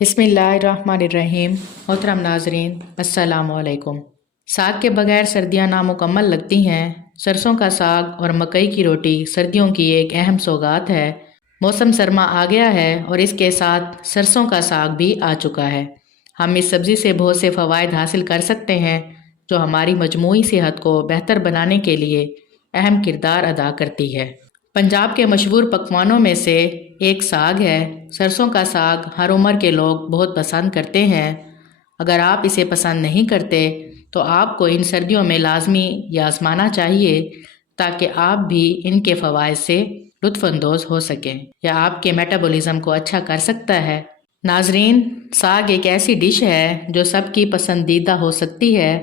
بسم اللہ الرحمن الرحیم۔ محترم ناظرین السلام علیکم۔ ساگ کے بغیر سردیاں نامکمل لگتی ہیں۔ سرسوں کا ساگ اور مکئی کی روٹی سردیوں کی ایک اہم سوغات ہے۔ موسم سرما آ گیا ہے اور اس کے ساتھ سرسوں کا ساگ بھی آ چکا ہے۔ ہم اس سبزی سے بہت سے فوائد حاصل کر سکتے ہیں جو ہماری مجموعی صحت کو بہتر بنانے کے لیے اہم کردار ادا کرتی ہے۔ پنجاب کے مشہور پکوانوں میں سے ایک ساگ ہے۔ سرسوں کا ساگ ہر عمر کے لوگ بہت پسند کرتے ہیں۔ اگر آپ اسے پسند نہیں کرتے تو آپ کو ان سردیوں میں لازمی یہ آزمانا چاہیے تاکہ آپ بھی ان کے فوائد سے لطف اندوز ہو سکیں۔ یہ آپ کے میٹابولزم کو اچھا کر سکتا ہے۔ ناظرین، ساگ ایک ایسی ڈش ہے جو سب کی پسندیدہ ہو سکتی ہے۔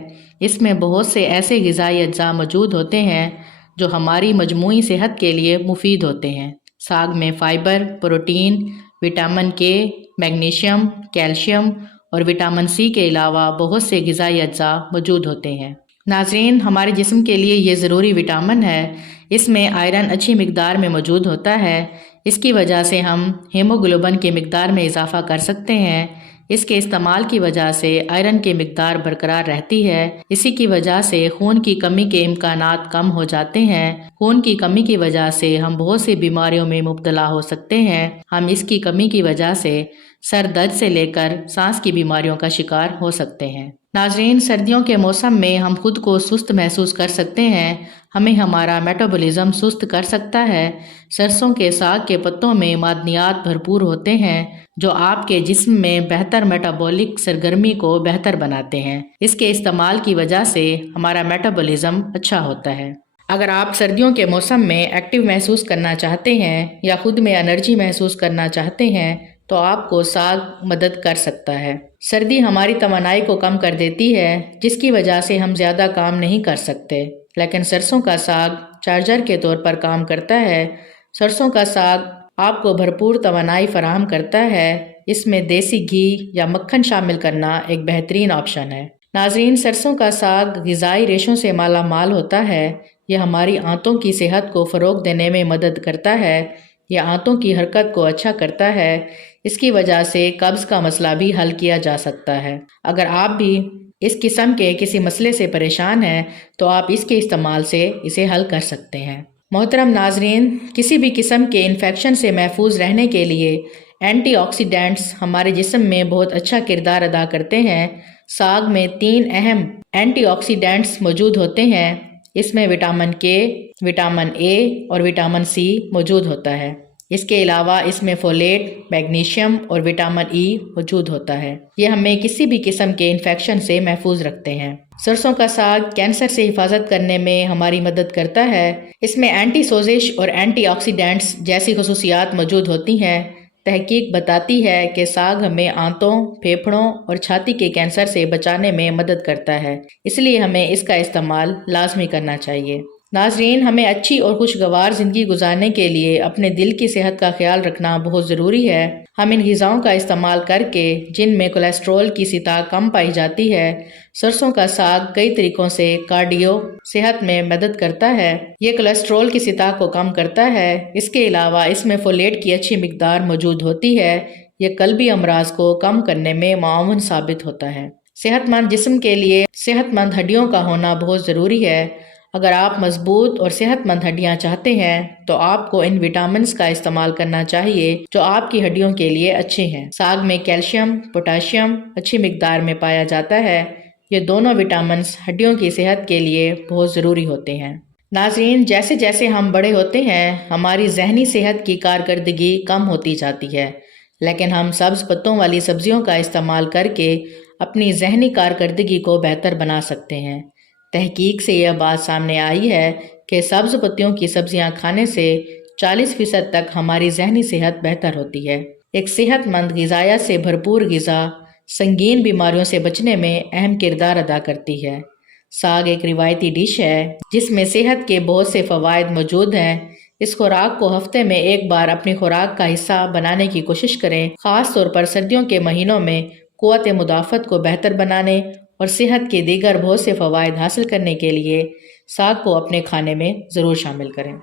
اس میں بہت سے ایسے غذائی اجزاء موجود ہوتے ہیں جو ہماری مجموعی صحت کے لیے مفید ہوتے ہیں۔ ساگ میں فائبر، پروٹین، وٹامن کے، میگنیشیم، کیلشیم اور وٹامن سی کے علاوہ بہت سے غذائی اجزاء موجود ہوتے ہیں۔ ناظرین، ہمارے جسم کے لیے یہ ضروری وٹامن ہے۔ اس میں آئرن اچھی مقدار میں موجود ہوتا ہے۔ اس کی وجہ سے ہم ہیموگلوبن کی مقدار میں اضافہ کر سکتے ہیں۔ اس کے استعمال کی وجہ سے آئرن کی مقدار برقرار رہتی ہے۔ اسی کی وجہ سے خون کی کمی کے امکانات کم ہو جاتے ہیں۔ خون کی کمی کی وجہ سے ہم بہت سی بیماریوں میں مبتلا ہو سکتے ہیں۔ ہم اس کی کمی کی وجہ سے سر درد سے لے کر سانس کی بیماریوں کا شکار ہو سکتے ہیں۔ ناظرین، سردیوں کے موسم میں ہم خود کو سست محسوس کر سکتے ہیں۔ ہمیں ہمارا میٹابولزم سست کر سکتا ہے۔ سرسوں کے ساگ کے پتوں میں معدنیات بھرپور ہوتے ہیں جو آپ کے جسم میں بہتر میٹابولک سرگرمی کو بہتر بناتے ہیں۔ اس کے استعمال کی وجہ سے ہمارا میٹابولزم اچھا ہوتا ہے۔ اگر آپ سردیوں کے موسم میں ایکٹیو محسوس کرنا چاہتے ہیں یا خود میں انرجی محسوس کرنا چاہتے ہیں تو آپ کو ساگ مدد کر سکتا ہے۔ سردی ہماری توانائی کو کم کر دیتی ہے جس کی وجہ سے ہم زیادہ کام نہیں کر سکتے، لیکن سرسوں کا ساگ چارجر کے طور پر کام کرتا ہے۔ سرسوں کا ساگ آپ کو بھرپور توانائی فراہم کرتا ہے۔ اس میں دیسی گھی یا مکھن شامل کرنا ایک بہترین آپشن ہے۔ ناظرین، سرسوں کا ساگ غذائی ریشوں سے مالا مال ہوتا ہے۔ یہ ہماری آنتوں کی صحت کو فروغ دینے میں مدد کرتا ہے۔ یہ آنتوں کی حرکت کو اچھا کرتا ہے۔ اس کی وجہ سے قبض کا مسئلہ بھی حل کیا جا سکتا ہے۔ اگر آپ بھی اس قسم کے کسی مسئلے سے پریشان ہیں تو آپ اس کے استعمال سے اسے حل کر سکتے ہیں۔ محترم ناظرین، کسی بھی قسم کے انفیکشن سے محفوظ رہنے کے لیے اینٹی آکسیڈینٹس ہمارے جسم میں بہت اچھا کردار ادا کرتے ہیں۔ ساگ میں 3 اہم اینٹی آکسیڈینٹس موجود ہوتے ہیں۔ اس میں وٹامن کے، وٹامن اے اور وٹامن سی موجود ہوتا ہے۔ اس کے علاوہ اس میں فولیٹ، میگنیشیم اور وٹامن ای موجود ہوتا ہے۔ یہ ہمیں کسی بھی قسم کے انفیکشن سے محفوظ رکھتے ہیں۔ سرسوں کا ساگ کینسر سے حفاظت کرنے میں ہماری مدد کرتا ہے۔ اس میں اینٹی سوزش اور اینٹی آکسیڈینٹس جیسی خصوصیات موجود ہوتی ہیں۔ تحقیق بتاتی ہے کہ ساگ ہمیں آنتوں، پھیپھڑوں اور چھاتی کے کینسر سے بچانے میں مدد کرتا ہے، اس لیے ہمیں اس کا استعمال لازمی کرنا چاہیے۔ ناظرین، ہمیں اچھی اور خوشگوار زندگی گزارنے کے لیے اپنے دل کی صحت کا خیال رکھنا بہت ضروری ہے۔ ہم ان غذاؤں کا استعمال کر کے جن میں کولیسٹرول کی سطح کم پائی جاتی ہے۔ سرسوں کا ساگ کئی طریقوں سے کارڈیو صحت میں مدد کرتا ہے۔ یہ کولیسٹرول کی سطح کو کم کرتا ہے۔ اس کے علاوہ اس میں فولیٹ کی اچھی مقدار موجود ہوتی ہے۔ یہ قلبی امراض کو کم کرنے میں معاون ثابت ہوتا ہے۔ صحت مند جسم کے لیے صحت مند ہڈیوں کا ہونا بہت ضروری ہے۔ اگر آپ مضبوط اور صحت مند ہڈیاں چاہتے ہیں تو آپ کو ان وٹامنز کا استعمال کرنا چاہیے جو آپ کی ہڈیوں کے لیے اچھے ہیں۔ ساگ میں کیلشیم، پوٹاشیم اچھی مقدار میں پایا جاتا ہے۔ یہ دونوں وٹامنز ہڈیوں کی صحت کے لیے بہت ضروری ہوتے ہیں۔ ناظرین، جیسے جیسے ہم بڑے ہوتے ہیں ہماری ذہنی صحت کی کارکردگی کم ہوتی جاتی ہے، لیکن ہم سبز پتوں والی سبزیوں کا استعمال کر کے اپنی ذہنی کارکردگی کو بہتر بنا سکتے ہیں۔ تحقیق سے یہ بات سامنے آئی ہے کہ سبز پتیوں کی سبزیاں کھانے سے 40% تک ہماری ذہنی صحت بہتر ہوتی ہے۔ ایک صحت مند غذائیت سے بھرپور غذا سنگین بیماریوں سے بچنے میں اہم کردار ادا کرتی ہے۔ ساگ ایک روایتی ڈش ہے جس میں صحت کے بہت سے فوائد موجود ہیں۔ اس خوراک کو ہفتے میں ایک بار اپنی خوراک کا حصہ بنانے کی کوشش کریں، خاص طور پر سردیوں کے مہینوں میں قوت مدافعت کو بہتر بنانے اور صحت کے دیگر بہت سے فوائد حاصل کرنے کے لیے ساگ کو اپنے کھانے میں ضرور شامل کریں۔